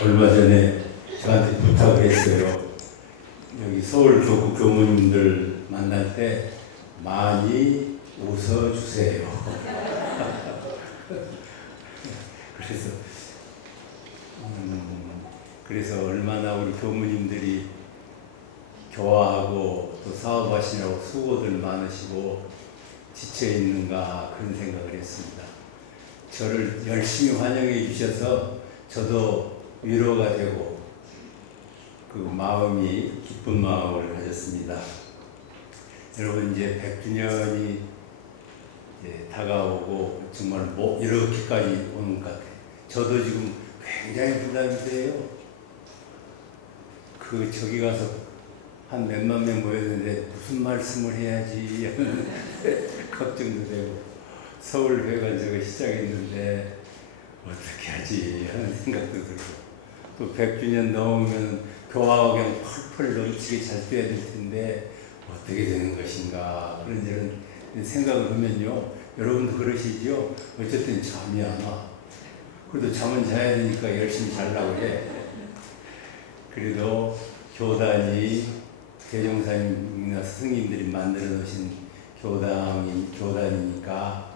얼마 전에 저한테 부탁을 했어요. 여기 서울 교구 교무님들 만날 때 많이 웃어주세요. 그래서 얼마나 우리 교무님들이 교화하고 또 사업하시느라고 수고들 많으시고 지쳐있는가 그런 생각을 했습니다. 저를 열심히 환영해 주셔서 저도 위로가 되고 그 마음이 기쁜 마음을 가졌습니다. 여러분 이제 100주년이 이제 다가오고 정말 뭐 이렇게까지 오는 것 같아요. 저도 지금 굉장히 부담이 돼요. 그 저기 가서 한 몇만 명 모였는데 무슨 말씀을 해야지 걱정도 되고 서울회관 저거 시작했는데 어떻게 하지 하는 생각도 들고 또 100주년 넘으면 교화가 그냥 펄펄 넘치게 잘 돼야 될 텐데 어떻게 되는 것인가 그런 생각을 하면요. 여러분도 그러시죠? 어쨌든 잠이 안 와. 그래도 잠은 자야 되니까 열심히 자려고 해. 그래도 교단이 대종사님이나 스승님들이 만들어 놓으신 교단이니까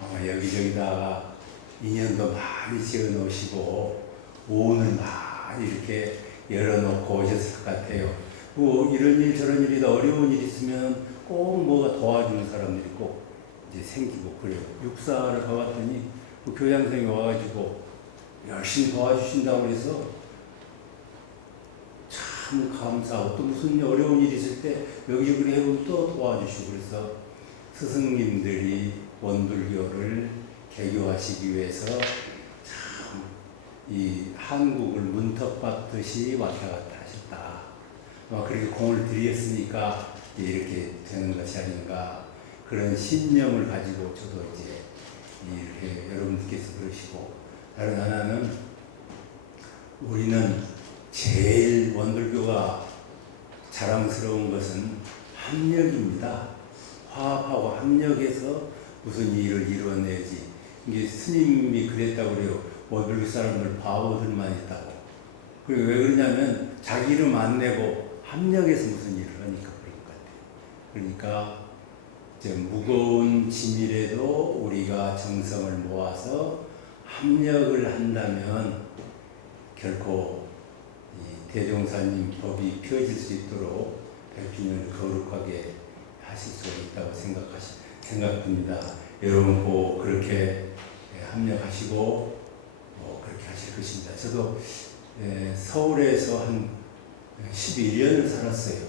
아마 여기저기다가 인연도 많이 지어 놓으시고 오늘 많이 이렇게 열어놓고 오셨을 것 같아요. 뭐 이런 일 저런 일이다 어려운 일 있으면 꼭 뭐가 도와주는 사람들이 꼭 이제 생기고 그래요. 육사를 가봤더니 그 교장선생님이 와가지고 열심히 도와주신다고 해서 참 감사하고 또 무슨 어려운 일이 있을 때 여기저기 해보면 또 도와주시고 그래서 스승님들이 원불교를 개교하시기 위해서 참 이 한국을 문턱받듯이 왔다 갔다 하셨다. 그렇게 공을 들였으니까 이렇게 되는 것이 아닌가 그런 신념을 가지고 저도 이제 이렇게 여러분들께서 그러시고 다른 하나는 우리는 제일 원불교가 자랑스러운 것은 합력입니다. 화합하고 합력해서 무슨 일을 이루어내지. 이게 스님이 그랬다고 그래요. 원불교 사람들 바보들만 있다고. 그리고 왜 그러냐면 자기 이름 안 내고 합력해서 무슨 일을 하니까 그런 것 같아요. 그러니까 이제 무거운 짐이라도 우리가 정성을 모아서 합력을 한다면 결코 이 대종사님 법이 펴질 수 있도록 100주년을 거룩하게 하실 수 있다고 생각됩니다. 여러분 꼭 그렇게 합력하시고 그렇게 하실 것입니다. 저도 서울에서 한 11년을 살았어요.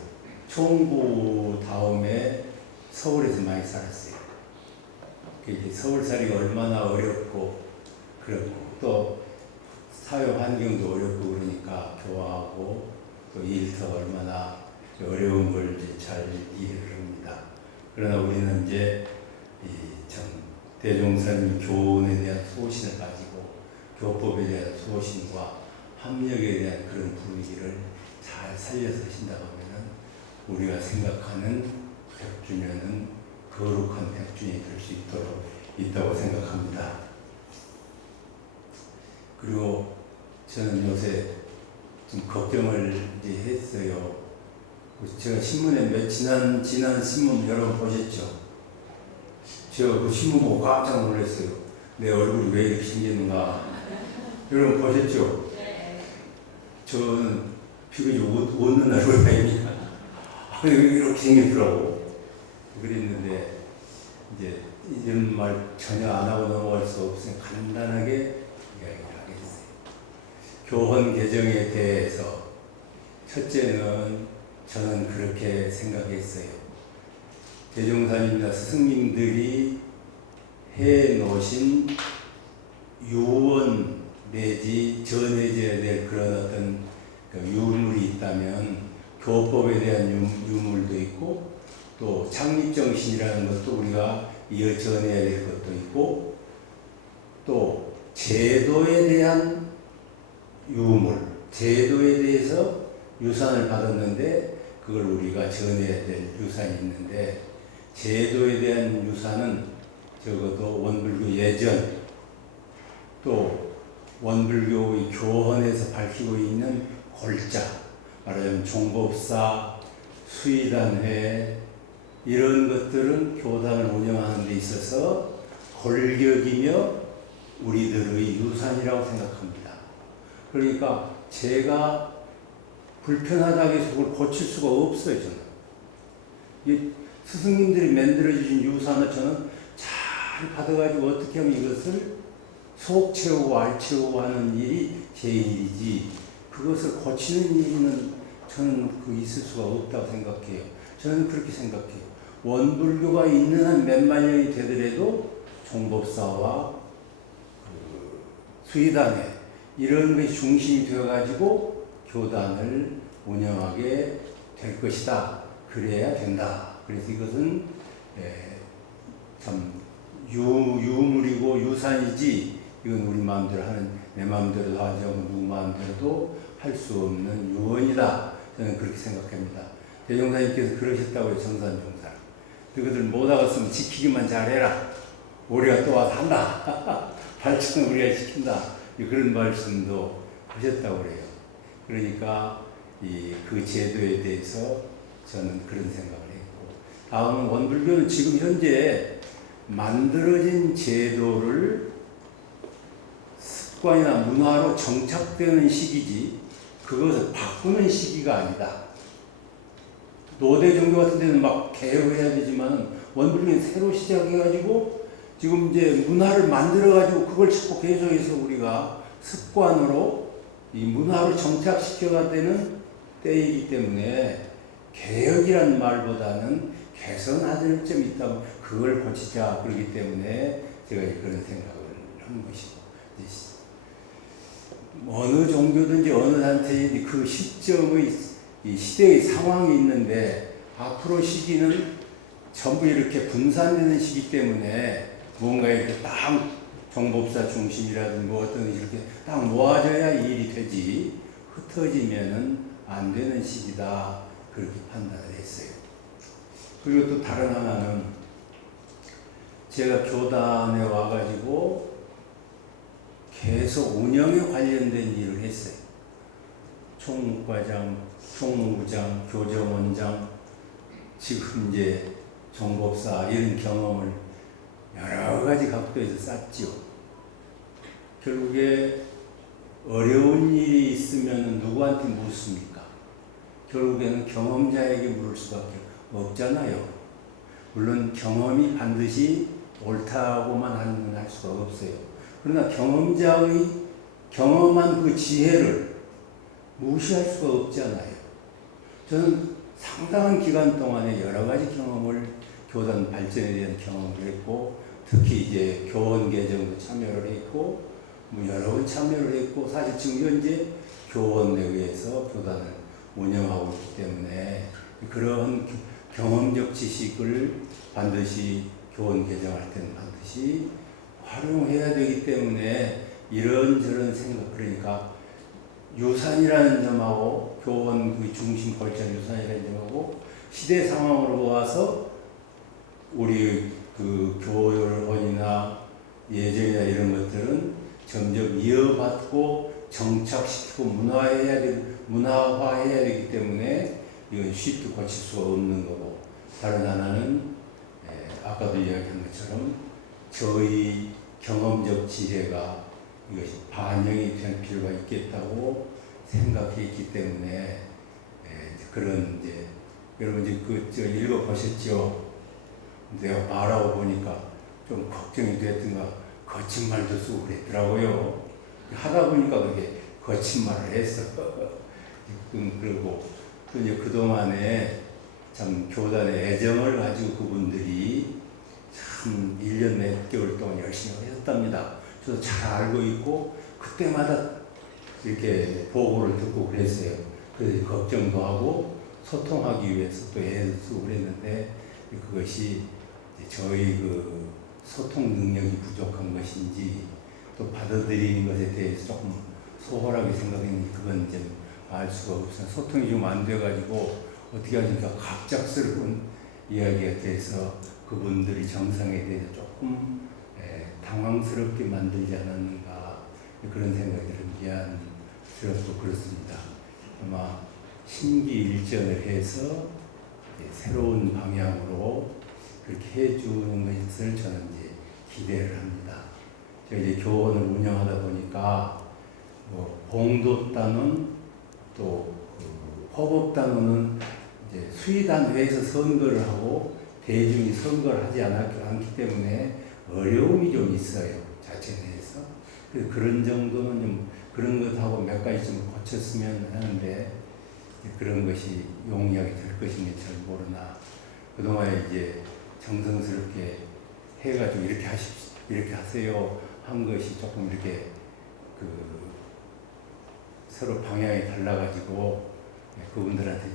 총부 다음에 서울에서 많이 살았어요. 서울살이가 얼마나 어렵고 그렇고 또 사회 환경도 어렵고 그러니까 교화하고 또 일터가 얼마나 어려운 걸 이제 잘 이해를 합니다. 그러나 우리는 이제 참 대종사님 교훈에 대한 소신을 가지고 교법에 대한 소신과 합력에 대한 그런 분위기를 잘 살려서 하신다고 하면은 우리가 생각하는 100주년은 거룩한 100주년이 될 수 있다고 생각합니다. 그리고 저는 요새 좀 걱정을 이제 했어요. 제가 신문에 지난 신문 여러분 보셨죠? 제가 그 신문 보고 깜짝 놀랐어요. 내 얼굴이 왜 이렇게 생겼는가. 여러분 보셨죠? 저는 비교적 웃는 얼굴입니다. 이렇게 생겼더라고. 그랬는데 이제 이런 말 전혀 안 하고 넘어갈 수 없으니 간단하게 이야기를 하겠어요. 교헌 개정에 대해서 첫째는 저는 그렇게 생각했어요. 대종사님이나 스승님들이 해놓으신 유언 내지 전해져야 될 그런 어떤 유물이 있다면 교법에 대한 유물도 있고 또 창립정신이라는 것도 우리가 이어 전해야 될 것도 있고 또 제도에 대한 유물, 제도에 대해서 유산을 받았는데 그걸 우리가 전해야 될 유산이 있는데 제도에 대한 유산은 적어도 원불교 예전 또 원불교의 교헌에서 밝히고 있는 골자, 말하자면 종법사, 수의단회 이런 것들은 교단을 운영하는 데 있어서 골격이며 우리들의 유산이라고 생각합니다. 그러니까 제가 불편하다고 해서 그걸 고칠 수가 없어요. 저는 이 스승님들이 만들어주신 유산을 저는 잘 받아가지고 어떻게 하면 이것을 속 채우고 알 채우고 하는 일이 제 일이지, 그것을 고치는 일은 저는 있을 수가 없다고 생각해요. 저는 그렇게 생각해요. 원불교가 있는 한 몇만 년이 되더라도 종법사와 수의단회 이런 것이 중심이 되어가지고 교단을 운영하게 될 것이다. 그래야 된다. 그래서 이것은 참 유물이고 유산이지, 이건 우리 마음대로 하는, 내 마음대로도 하지 않고 누구 마음대로도 할 수 없는 유언이다. 저는 그렇게 생각합니다. 대종사님께서 그러셨다고요. 정산종사. 그것들 못 알았으면 지키기만 잘해라. 우리가 또 와서 한다. 발전은 우리가 지킨다. 그런 말씀도 하셨다고 그래요. 그러니까 그 제도에 대해서 저는 그런 생각을 했고, 다음은 원불교는 지금 현재 만들어진 제도를 습관이나 문화로 정착되는 시기지 그것을 바꾸는 시기가 아니다. 노대 종교 같은 데는 막 개혁해야 되지만 원불교는 새로 시작해가지고 지금 이제 문화를 만들어가지고 그걸 자꾸 계속해서 우리가 습관으로 이 문화로 정착시켜야 되는 때이기 때문에 개혁이란 말보다는 개선할 점이 있다면 그걸 고치자. 그러기 때문에 제가 그런 생각을 한 것이고, 어느 종교든지 어느 단체든지 그 시점의 이 시대의 상황이 있는데, 앞으로 시기는 전부 이렇게 분산되는 시기 때문에 뭔가 이렇게 딱 종법사 중심이라든지 뭐 어떤 이렇게 딱 모아져야 일이 되지, 흩어지면은 안 되는 시기다. 그렇게 판단을 했어요. 그리고 또 다른 하나는 제가 교단에 와가지고 계속 운영에 관련된 일을 했어요. 총무과장, 총무부장, 교정원장, 지금 이제 종법사 이런 경험을 여러 가지 각도에서 쌓지요. 결국에 어려운 일이 있으면 누구한테 묻습니까? 결국에는 경험자에게 물을 수밖에 없잖아요. 물론 경험이 반드시 옳다고만 할 수가 없어요. 그러나 경험자의 경험한 그 지혜를 무시할 수가 없잖아요. 저는 상당한 기간 동안에 여러 가지 경험을, 교단 발전에 대한 경험을 했고, 특히 이제 교원 개정도 참여를 했고, 뭐 여러 번 참여를 했고, 사실 지금 현재 교원에 의해서 교단을 운영하고 있기 때문에 그런 경험적 지식을 반드시 교원 개정할 때는 반드시 활용해야 되기 때문에 이런저런 생각, 그러니까 유산이라는 점하고 교원 그 중심 골자 유산이라는 점하고 시대 상황으로 와서 우리 그 교원이나 예절이나 이런 것들은 점점 이어받고 정착시키고 문화화해야 되기 때문에 이건 쉽게 고칠 수가 없는 거고, 다른 하나는 아까도 이야기한 것처럼 저희 경험적 지혜가 이것이 반영이 될 필요가 있겠다고 생각했기 때문에 그런 이제 여러분 이제 읽어보셨죠? 내가 말하고 보니까 좀 걱정이 됐던가 거친 말도 쓰고 그랬더라고요. 하다 보니까 그렇게 거친 말을 했어. 그리고 또 이제 그동안에 참 교단의 애정을 가지고 그분들이 참 1년 몇 개월 동안 열심히 하셨답니다. 저도 잘 알고 있고 그때마다 이렇게 보고를 듣고 그랬어요. 그래서 걱정도 하고 소통하기 위해서 또 애를 쓰고 그랬는데, 그것이 저희 그 소통 능력이 부족한 것인지 또 받아들이는 것에 대해서 조금 소홀하게 생각했는지 그건 이제 알 수가 없어요. 소통이 좀 안 돼가지고 어떻게 하니까 갑작스러운 이야기가 돼서 그분들이 정상에 대해서 조금 당황스럽게 만들지 않았는가, 그런 생각이 들었고 그렇습니다. 아마 심기일전을 해서 새로운 방향으로 그렇게 해주는 것을 저는 이제 기대를 합니다. 제가 이제 교원을 운영하다 보니까 뭐 봉도단은 또 헌법단은 이제 수의단회에서 선거를 하고 대중이 선거를 하지 않기 때문에 어려움이 좀 있어요. 자체 내에서. 그래서 그런 정도는 좀 그런 것하고 몇 가지 좀 고쳤으면 하는데 그런 것이 용이하게 될 것인지 잘 모르나 그동안에 이제 정성스럽게 해가지고 이렇게 하세요 한 것이 조금 이렇게 그 서로 방향이 달라가지고 그분들한테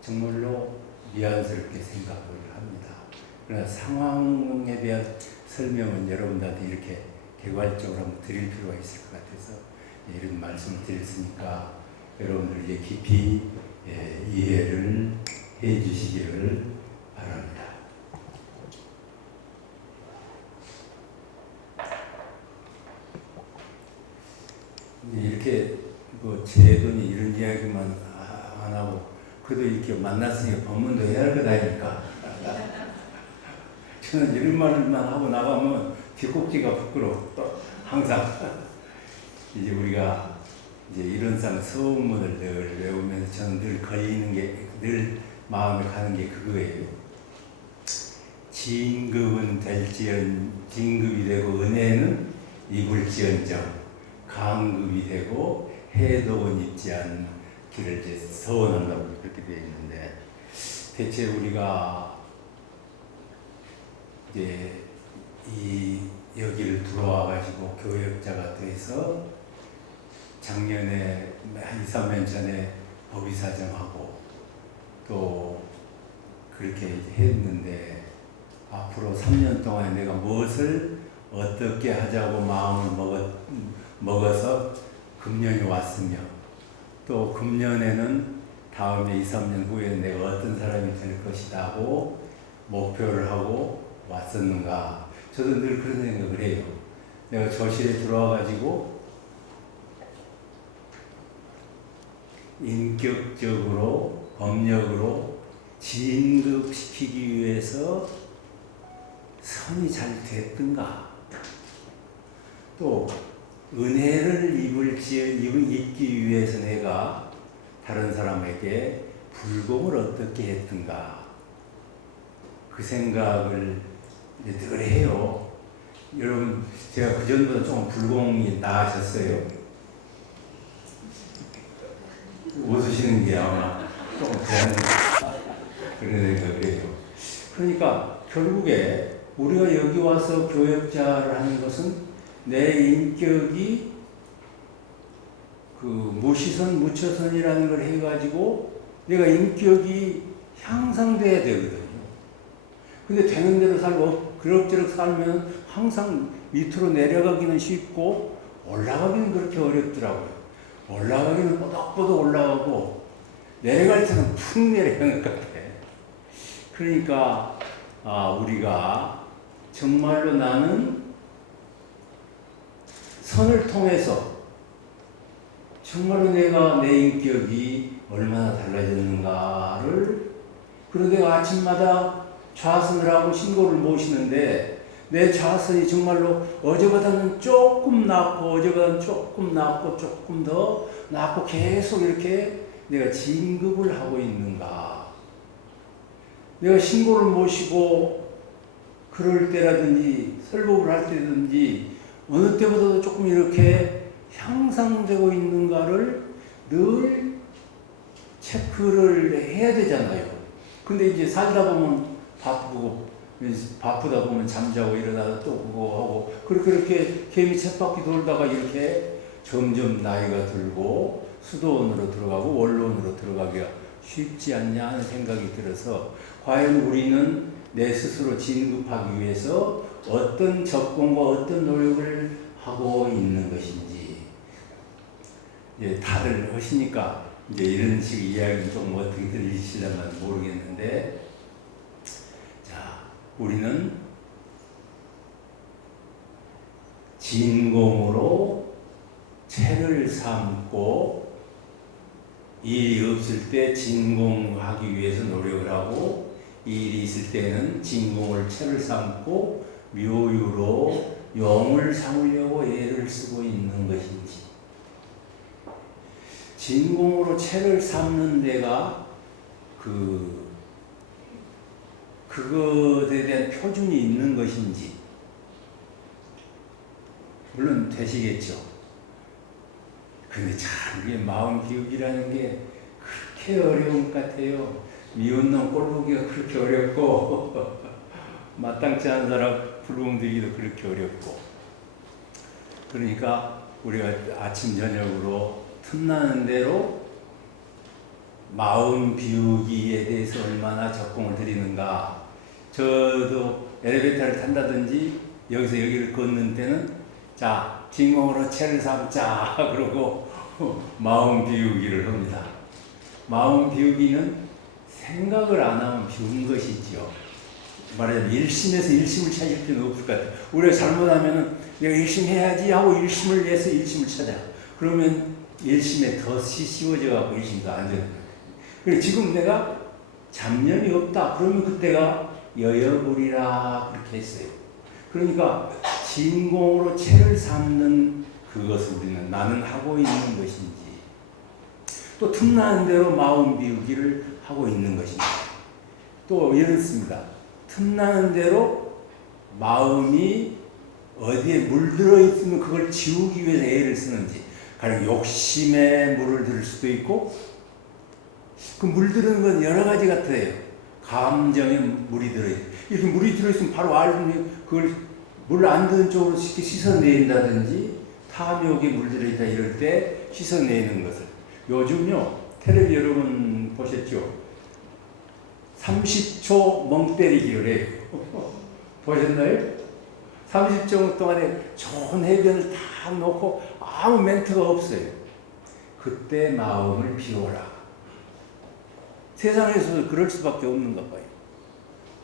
정말로 미안스럽게 생각을 합니다. 그러나 상황에 대한 설명은 여러분들한테 이렇게 개괄적으로 한번 드릴 필요가 있을 것 같아서 이런 말씀을 드렸으니까 여러분들 이제 깊이 이해를 해 주시기를 바랍니다. 이렇게 뭐 제 돈이 이런 이야기만 안 하고 그래도 이렇게 만났으니까 법문도 해야 할 것 아닙니까? 저는 이런 말만 하고 나가면 뒷꼭지가 부끄러워. 항상 이제 우리가 이제 이런상 서문을 늘 외우면서 저는 늘 걸리는 게 늘 마음에 가는 게 그거예요. 진급은 진급이 되고 은혜는 입을지언정 강급이 되고 해독은 입지 않는 길을 이제 서원한다고 그렇게 되어 있는데 대체 우리가 이제 여기를 들어와 가지고 교역자가 돼서 작년에 한 2, 3년 전에 법의사정하고 또 그렇게 했는데 앞으로 3년 동안 내가 무엇을 어떻게 하자고 마음을 먹어서 금년이 왔으며 또 금년에는 다음에 2, 3년 후에 내가 어떤 사람이 될 것이다 고 목표를 하고 왔었는가. 저도 늘 그런 생각을 해요. 내가 조실에 들어와 가지고 인격적으로 법력으로 진급시키기 위해서 선이 잘 됐든가 또 은혜를 입기 위해서 내가 다른 사람에게 불공을 어떻게 했든가 그 생각을 늘 해요. 여러분 제가 그전보다 조금 불공이 나아졌어요. 웃으시는 게 아마 조금 그런 생각을 해요. 그러니까 결국에 우리가 여기 와서 교역자를 하는 것은 내 인격이 그 무시선 무처선이라는 걸 해가지고 내가 인격이 향상돼야 되거든요. 근데 되는 대로 살고 그럭저럭 살면 항상 밑으로 내려가기는 쉽고 올라가기는 그렇게 어렵더라고요. 올라가기는 뽀덕뽀덕 올라가고 내려갈 때는 푹 내려가는 것 같아. 그러니까 우리가 정말로 나는 선을 통해서 정말로 내가 내 인격이 얼마나 달라졌는가를 그리고 내가 아침마다 좌선을 하고 신고를 모시는데 내 좌선이 정말로 어제보다는 조금 낫고 어제보다는 조금 낫고 조금 더 낫고 계속 이렇게 내가 진급을 하고 있는가. 내가 신고를 모시고 그럴 때라든지 설법을 할 때든지 어느 때보다도 조금 이렇게 향상되고 있는가를 늘 체크를 해야 되잖아요. 근데 이제 살다 보면 바쁘다 보면 잠자고 일어나다 또 그거 하고 그렇게 개미 쳇바퀴 돌다가 이렇게 점점 나이가 들고 수도원으로 들어가고 원로원으로 들어가기가 쉽지 않냐 하는 생각이 들어서 과연 우리는 내 스스로 진급하기 위해서 어떤 접근과 어떤 노력을 하고 있는 것인지 이제 다들 하시니까 이제 이런 식의 이야기는 좀 어떻게 들리실려면 모르겠는데 우리는 진공으로 채를 삼고 일이 없을 때 진공하기 위해서 노력을 하고, 일이 있을 때는 진공을 채를 삼고 묘유로 용을 삼으려고 애를 쓰고 있는 것인지, 진공으로 채를 삼는 데가 그것에 대한 표준이 있는 것인지, 물론 되시겠죠. 근데 참 이게 마음 비우기라는 게 그렇게 어려운 것 같아요. 미운 놈 꼴보기가 그렇게 어렵고 마땅치 않은 사람 불금 들기도 그렇게 어렵고. 그러니까 우리가 아침 저녁으로 틈나는 대로 마음 비우기에 대해서 얼마나 적공을 들이는가. 저도 엘리베이터를 탄다든지 여기서 여기를 걷는 때는 자, 진공으로 채를 삼자 그러고 마음 비우기를 합니다. 마음 비우기는 생각을 안 하면 비운 것이지요. 말하자면 일심에서 일심을 찾을 필요는 없을 것 같아요. 우리가 잘못하면은 내가 일심 해야지 하고 일심을 내서 일심을 찾아. 그러면 일심에 덫이 씌워져 갖고 일심도 안 되는 거예요. 그리고 지금 내가 잡념이 없다. 그러면 그때가 여여불이라 그렇게 했어요. 그러니까 진공으로 채를 삼는 그것을 우리는 나는 하고 있는 것인지, 또 틈나는 대로 마음 비우기를 하고 있는 것인지, 또 이렇습니다. 틈나는 대로 마음이 어디에 물들어 있으면 그걸 지우기 위해서 애를 쓰는지, 가령 욕심에 물을 들 수도 있고, 그 물들는 건 여러 가지 같아요. 감정에 물이 들어있어요. 이렇게 물이 들어있으면 바로 알면 그걸 물 안 드는 쪽으로 쉽게 씻어낸다든지, 탐욕에 물들어있다 이럴 때 씻어내는 것을. 요즘요, 텔레비 여러분 보셨죠? 30초 멍 때리기를 해요. 보셨나요? 30초 동안에 좋은 해변을 다 놓고 아무 멘트가 없어요. 그때 마음을 비워라. 세상에서 그럴 수밖에 없는가 봐요.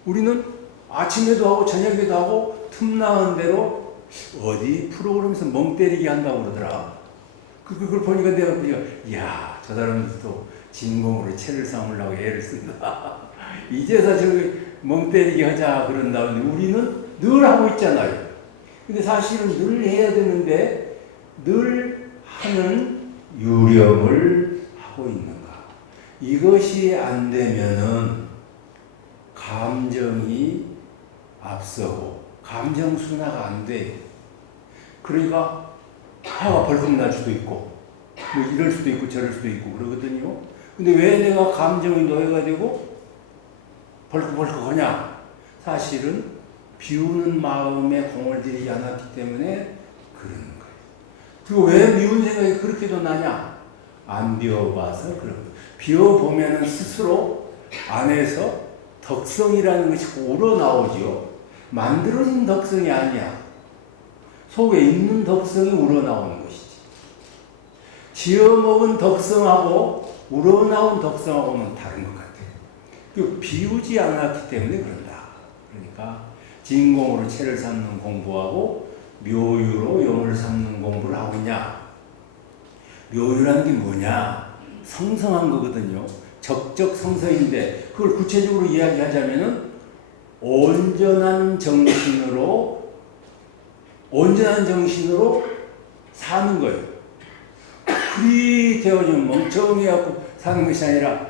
우리는 아침에도 하고 저녁에도 하고 틈나는 대로 어디 프로그램에서 멍 때리기 한다고 그러더라. 그걸 보니까 내가 이야, 저 사람들도 진공으로 채를 삼으려고 애를 쓴다. 이제서 저기 멍 때리기 하자 그런다는데 우리는 늘 하고 있잖아요. 근데 사실은 늘 해야 되는데 늘 하는 유령을 하고 있는가. 이것이 안 되면은 감정이 앞서고 감정 순화가 안 돼. 그러니까 화가 벌컥 날 수도 있고 뭐 이럴 수도 있고 저럴 수도 있고 그러거든요. 근데 왜 내가 감정의 노예가 되고 벌컥벌컥 하냐? 사실은 비우는 마음에 공을 들이지 않았기 때문에 그러는 거예요. 그리고 왜 미운 생각이 그렇게도 나냐? 안 비워봐서 그런 거예요. 비워보면은 스스로 안에서 덕성이라는 것이 우러나오지요. 만들어진 덕성이 아니야. 속에 있는 덕성이 우러나오는 것이지. 지어먹은 덕성하고 우러나온 덕성하고는 다른 것 같아요. 비우지 않았기 때문에 그런다. 그러니까 진공으로 채를 삼는 공부하고 묘유로 용을 삼는 공부를 하고 있냐. 묘유라는 게 뭐냐? 성성한 거거든요. 적적성성인데 그걸 구체적으로 이야기하자면은 온전한 정신으로 사는 거예요. 그리 되어지면 멍청해갖고 사는 것이 아니라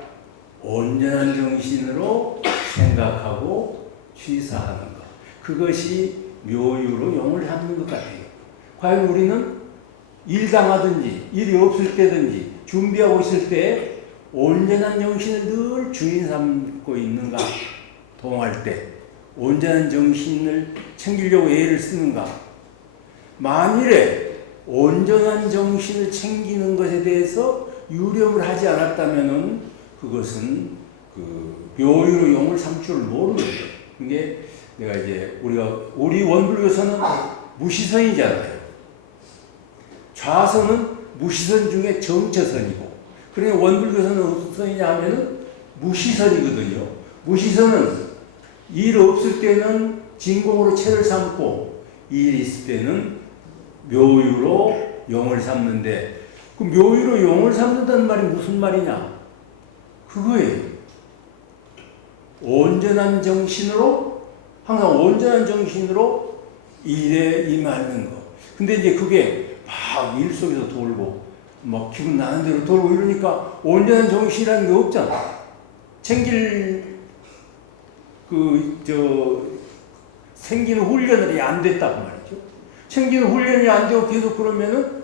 온전한 정신으로 생각하고 취사하는 것. 그것이 묘유로 용을 삼는 것 같아요. 과연 우리는 일 당하든지 일이 없을 때든지 준비하고 있을 때 온전한 정신을 늘 주인 삼고 있는가? 동할 때 온전한 정신을 챙기려고 애를 쓰는가? 만일에 온전한 정신을 챙기는 것에 대해서 유념을 하지 않았다면은 그것은 그 묘유로 용을 삼 줄 모르는 거예요. 이게 내가 이제 우리 원불교서는 무시선이잖아요. 좌선은 무시선 중에 정처선이고, 그러니까 원불교서는 어떤 선이냐 하면은 무시선이거든요. 무시선은 일 없을 때는 진공으로 채를 삼고 일 있을 때는 묘유로 용을 삼는데 그 묘의로 용을 삼는다는 말이 무슨 말이냐? 그거예요. 온전한 정신으로, 항상 온전한 정신으로 일에 임하는 거. 근데 이제 그게 막 일 속에서 돌고, 막 기분 나는 대로 돌고 이러니까 온전한 정신이라는 게 없잖아. 생기는 훈련이 안 됐다고 말이죠. 생기는 훈련이 안 되고 계속 그러면은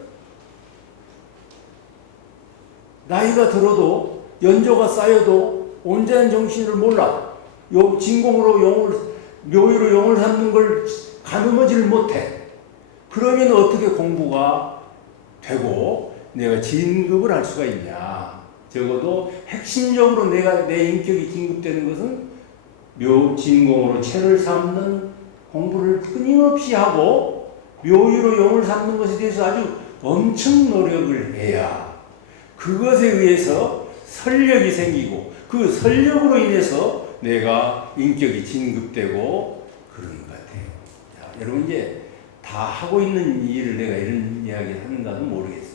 나이가 들어도 연조가 쌓여도 온전한 정신을 몰라. 묘의로 용을 삼는 걸 가늠하지를 못해. 그러면 어떻게 공부가 되고 내가 진급을 할 수가 있냐. 적어도 핵심적으로 내 인격이 진급되는 것은 진공으로 체를 삼는 공부를 끊임없이 하고 묘의로 용을 삼는 것에 대해서 아주 엄청 노력을 해야 그것에 의해서 설력이 생기고 그 설력으로 인해서 내가 인격이 진급되고 그런 것 같아요. 자, 여러분 이제 다 하고 있는 일을 내가 이런 이야기를 하는가도 모르겠어.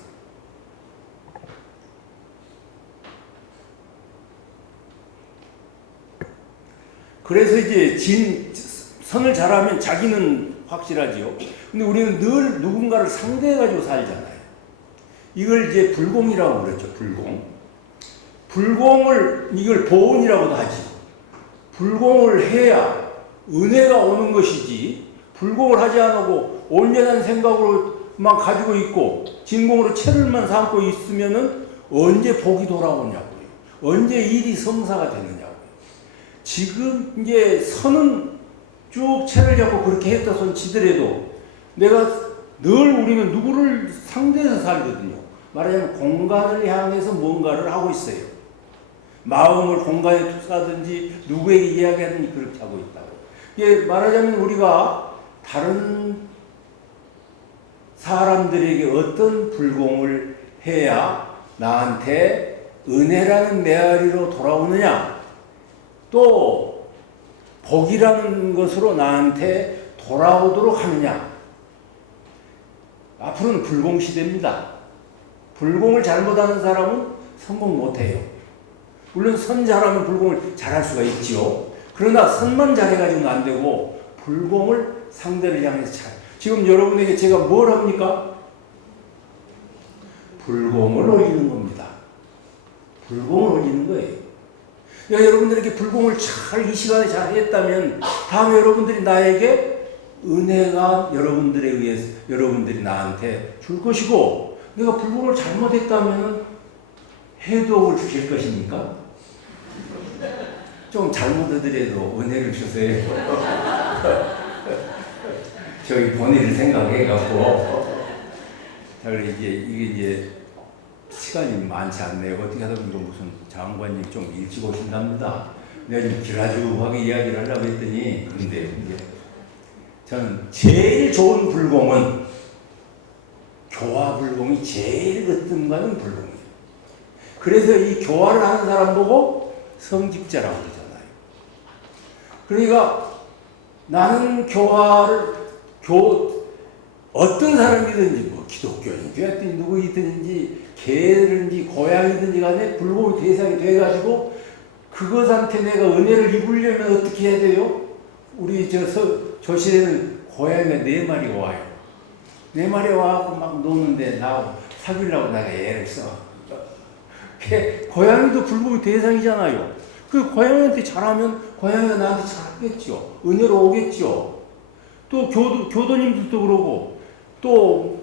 그래서 이제 선을 잘하면 자기는 확실하지요. 근데 우리는 늘 누군가를 상대해가지고 살잖아요. 이걸 이제 불공이라고 그랬죠. 이걸 보온이라고도 하지. 불공을 해야 은혜가 오는 것이지, 불공을 하지 않고 온전한 생각으로만 가지고 있고 진공으로 체를만 삼고 있으면은 언제 복이 돌아오냐고요. 언제 일이 성사가 되느냐고요. 지금 이제 선은 쭉 체를 잡고 그렇게 했다 손 치더라도 우리는 누구를 상대해서 살거든요. 말하자면 공간을 향해서 뭔가를 하고 있어요. 마음을 공간에 투사하든지 누구에게 이야기하든지 그렇게 하고 있다고. 이게 말하자면 우리가 다른 사람들에게 어떤 불공을 해야 나한테 은혜라는 메아리로 돌아오느냐, 또 복이라는 것으로 나한테 돌아오도록 하느냐. 앞으로는 불공시대입니다. 불공을 잘못하는 사람은 성공 못해요. 물론 선 잘하면 불공을 잘할 수가 있지요. 그러나 선만 잘해가지고는 안 되고 불공을 상대를 향해서 지금 여러분에게 제가 뭘 합니까? 불공을 올리는 겁니다. 불공을 올리는 거예요. 그러니까 여러분들에게 불공을 이 시간에 잘 했다면 다음에 여러분들이 나에게 은혜가 여러분들이 나한테 줄 것이고, 내가 불공을 잘못했다면 해독을 주실 것입니까? 좀 잘못하더라도 은혜를 주세요. 저희 본인을 생각해갖고. 자, 그래, 이게 시간이 많지 않네요. 어떻게 하다 보니까 무슨 장관님 좀 일찍 오신답니다. 내가 좀 길어지고하게 이야기를 하려고 했더니, 근데 이제 저는 제일 좋은 불공은 교화 불공이 제일 거뜬가는 불공이에요. 그래서 이 교화를 하는 사람 보고 성직자라고 그러잖아요. 그러니까 나는 어떤 사람이든지 기독교인이든 누구이든지 개든지 고양이든지 간에 불공의 대상이 돼가지고 그것한테 내가 은혜를 입으려면 어떻게 해야 돼요? 우리 조실에는 고양이가 4마리가 와요. 4마리 와갖고 막 노는데 사귀려고 내가 애를 써. 고양이도 불공의 대상이잖아요. 그 고양이한테 잘하면 고양이가 나한테 잘하겠죠. 은혜로 오겠죠. 또 교도님들도 그러고, 또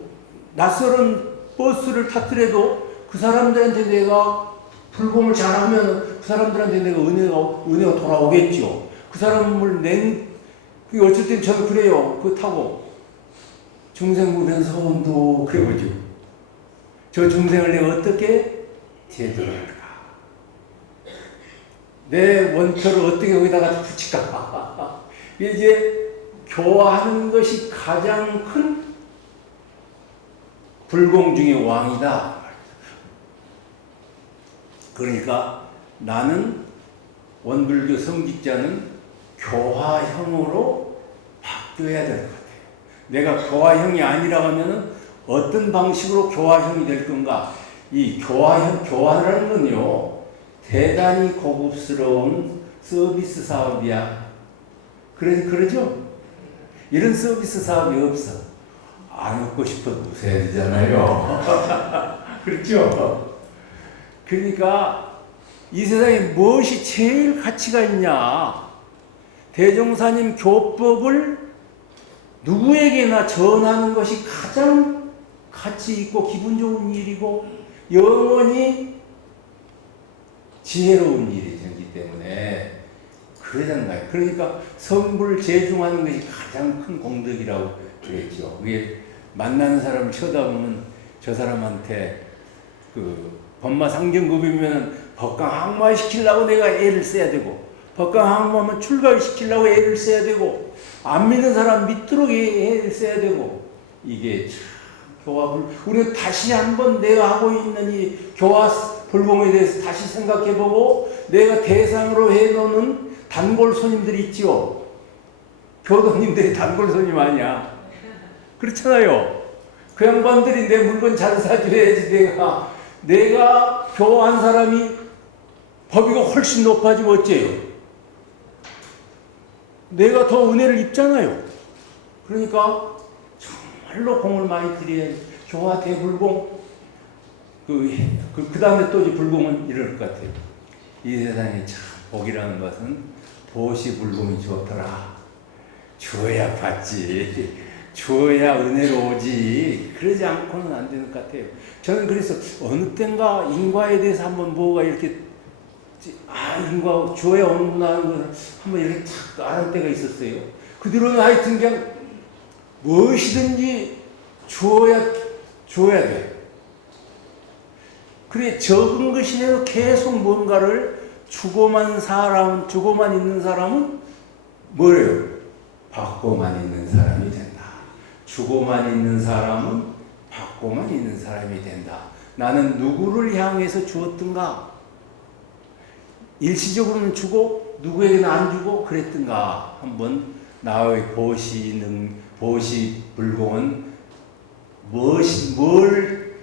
낯설은 버스를 탔더라도 그 사람들한테 내가 불공을 잘하면 그 사람들한테 내가 은혜가 돌아오겠죠. 그 사람을 어쩔 땐 저는 그래요. 그거 타고 중생무변서원도 그래보죠. 저 중생을 내가 어떻게 제대로 할까? 내 원표를 어떻게 거기다가 붙일까? 이제 교화하는 것이 가장 큰 불공 중의 왕이다. 그러니까 나는 원불교 성직자는 교화형으로 바뀌어야 될 것 같아요. 내가 교화형이 아니라 하면은 어떤 방식으로 교화형이 될 건가? 이 교환이라는 건요, 대단히 고급스러운 서비스 사업이야. 그러죠? 이런 서비스 사업이 없어. 안 웃고 싶어도 웃어야 되잖아요. 그렇죠? 그러니까 이 세상에 무엇이 제일 가치가 있냐? 대종사님 교법을 누구에게나 전하는 것이 가장 가치 있고 기분 좋은 일이고 영원히 지혜로운 일이기 때문에 그러잖아요. 그러니까 성불 제중하는 것이 가장 큰 공덕이라고 그랬죠. 그게 만나는 사람을 쳐다보면 저 사람한테 그 법마상경급이면 법강 항마시키려고 내가 애를 써야 되고, 법강 항마하면 출가시키려고 애를 써야 되고, 안 믿는 사람 믿도록 애를 써야 되고, 이게 참 교화불, 우리가 다시 한번 내가 하고 있는 이 교화 불공에 대해서 다시 생각해보고, 내가 대상으로 해놓는 단골 손님들이 있지요. 교도님들이 단골 손님 아니야. 그렇잖아요. 그 양반들이 내 물건 잘 사줘야지 내가 교화한 사람이 법이가 훨씬 높아지면 어째요? 내가 더 은혜를 입잖아요. 그러니까 정말로 공을 많이 들여야지. 교화 대불공. 그 다음에 또 이제 불공은 이럴 것 같아요. 이 세상에 참 복이라는 것은 보시불공이 좋더라. 주어야 받지. 주어야 은혜로 오지. 그러지 않고는 안 되는 것 같아요. 저는 그래서 어느 땐가 인과에 대해서 한번 뭐가 이렇게 인과 주어야 오는구나 하는 걸 한번 이렇게 탁 아는 때가 있었어요. 그 뒤로는 하여튼 그냥 무엇이든지 줘야 돼. 그래 적은 것이라도 계속 뭔가를 주고만 있는 사람은 뭐래요? 받고만 있는 사람이 된다. 주고만 있는 사람은 받고만 있는 사람이 된다. 나는 누구를 향해서 주었든가? 일시적으로는 주고 누구에게는 안 주고 그랬든가? 한번 나의 보시불공은 뭘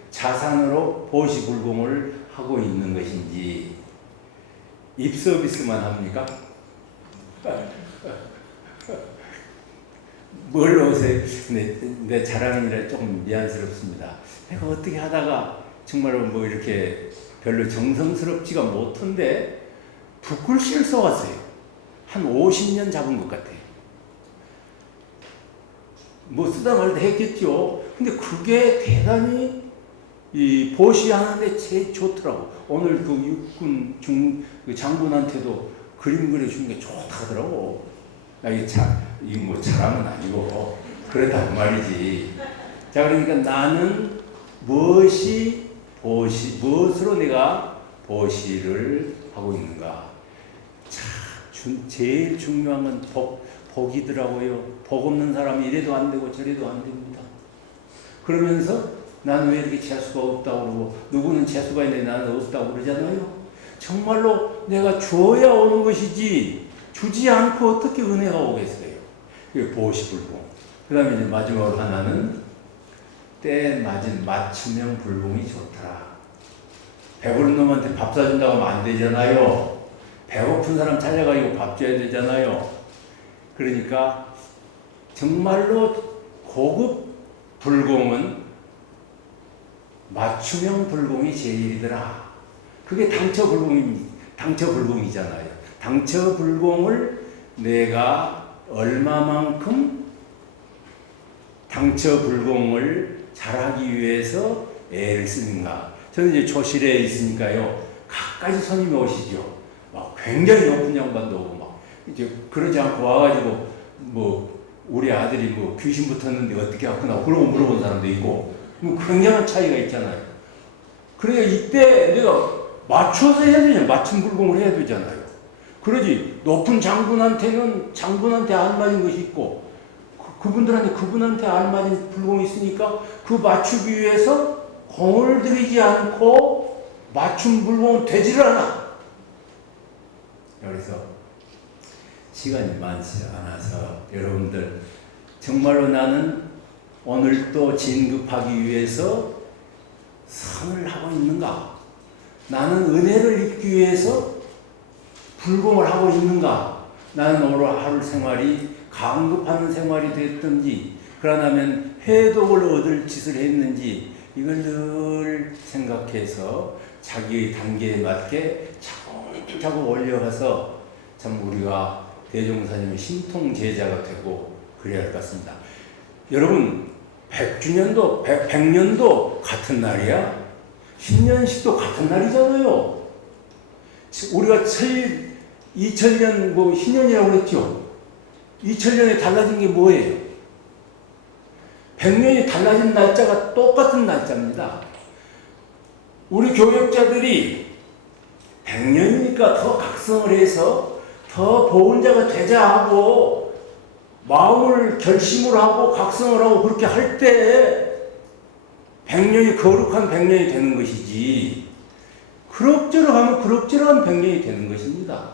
자산으로 보시불공을 하고 있는 것인지. 입서비스만 합니까? 뭘 오세요? 내 자랑이라 조금 미안스럽습니다. 내가 어떻게 하다가 정말로 뭐 이렇게 별로 정성스럽지가 못한데 붓글씨를 써왔어요. 한 50년 잡은 것 같아요. 뭐 쓰다 말다 했겠죠. 근데 그게 대단히 이 보시하는데 제일 좋더라고. 오늘 그 육군 장군한테도 그림 그려주는 게 좋다더라고. 이게 뭐 자랑은 아니고 그렇단 말이지. 자, 그러니까 나는 무엇으로 내가 보시를 하고 있는가. 참 제일 중요한 건 복이더라고요. 복 없는 사람이 이래도 안 되고 저래도 안 됩니다. 그러면서 나는 왜 이렇게 재수가 없다고 그러고 누구는 재수가 있는데 나는 없다고 그러잖아요. 정말로 내가 주어야 오는 것이지 주지 않고 어떻게 은혜가 오겠어요. 그게 보시불공. 그 다음에 이제 마지막으로 하나는 때 맞은 맞춤형 불공이 좋더라. 배부른 놈한테 밥 사준다고 하면 안 되잖아요. 배고픈 사람 찾아가지고 밥 줘야 되잖아요. 그러니까 정말로 고급 불공은 맞춤형 불공이 제일이더라. 그게 당처불공이잖아요. 당처불공을 내가 얼마만큼 당처불공을 잘하기 위해서 애를 쓰는가. 저는 이제 조실에 있으니까요. 갖가지 손님이 오시죠. 막 굉장히 높은 양반도 오고 막 이제 그러지 않고 와가지고 뭐 우리 아들이 뭐 귀신 붙었는데 어떻게 왔구나 그러고 물어본 사람도 있고 뭐 굉장한 차이가 있잖아요. 그러니까 이때 내가 맞춰서 해야 되잖아요. 맞춤 불공을 해야 되잖아요. 그러지 높은 장군한테는 장군한테 알맞은 것이 있고 그분한테 알맞은 불공이 있으니까 그 맞추기 위해서 공을 들이지 않고 맞춤 불공은 되지를 않아. 그래서 시간이 많지 않아서 여러분들 정말로 나는 오늘 또 진급하기 위해서 선을 하고 있는가? 나는 은혜를 입기 위해서 불공을 하고 있는가? 나는 오늘 하루 생활이 강급하는 생활이 됐든지 그러나면 해독을 얻을 짓을 했는지 이걸 늘 생각해서 자기의 단계에 맞게 차곡차곡 올려가서 참 우리가 대종사님의 신통 제자가 되고 그래야 할 것 같습니다. 여러분 100주년도 100년도 같은 날이야. 10년씩도 같은 날이잖아요. 우리가 2000년 10년이라고 그랬죠. 2000년에 달라진 게 뭐예요? 100년이 달라진 날짜가 똑같은 날짜입니다. 우리 교역자들이 100년이니까 더 각성을 해서 더 보은자가 되자 하고 마음을 결심을 하고 각성을 하고 그렇게 할 때 100년이 거룩한 100년이 되는 것이지 그럭저럭하면 그럭저럭한 100년이 되는 것입니다.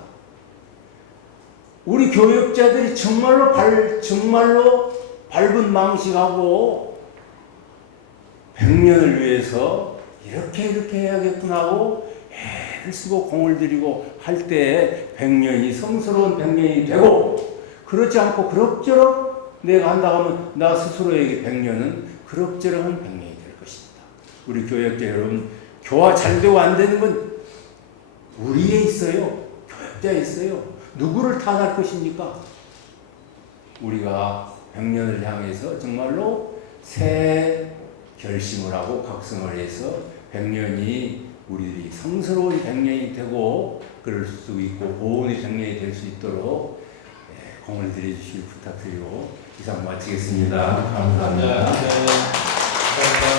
우리 교역자들이 정말로 밝은 망식하고 100년을 위해서 이렇게 해야겠구나 하고 애를 쓰고 공을 들이고 할 때 100년이 성스러운 100년이 되고 그렇지 않고 그럭저럭 내가 한다고 하면 나 스스로에게 100년은 그럭저럭한 100년이 될 것입니다. 우리 교역자 여러분 교화 잘 되고 안 되는 건 우리에 있어요. 교역자에 있어요. 누구를 탓할 것입니까? 우리가 100년을 향해서 정말로 새 결심을 하고 각성을 해서 100년이 우리들이 성스러운 100년이 되고 그럴 수 있고 보온의 100년이 될 수 있도록 공을 들여주시길 부탁드리고 이상 마치겠습니다. 감사합니다. 감사합니다.